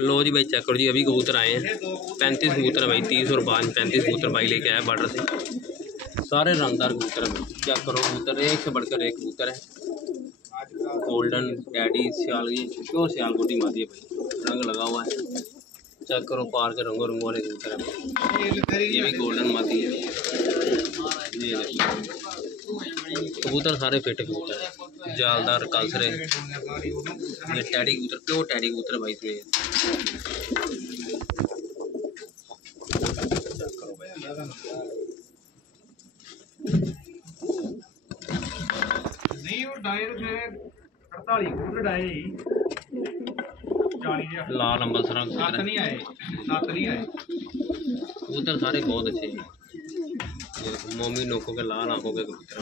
लो जी भाई चेक करो जी, अभी कबूतर आए हैं 35 कबूतर है भाई, 30 और 5 35 कबूतर भाई लेके आया बॉर्डर से। सारे रंगदार कबूतर हैं, चेक करो कबूतर एक से बढ़कर एक कबूतर है। गोल्डन डैडी सियालगी प्योर सियालकोटी मादी है भाई, रंग लगा हुआ है। चेक करो पार के रंगों रंगों वाले कबूतर है। ये भी गोल्डन मादी है। ये कबूतर सारे फिट कबूतर है, जालदार कालसरे। ये टैडी कबूतर प्योर टैडी कबूतर भाई इसमें। नहीं वो डायर है 48 कबूतर डाये लाल अंबरसरा सात नहीं आए कबूतर सारे बहुत अच्छे हैं। मोमी नोकों के लाल आंखों के कबूतर।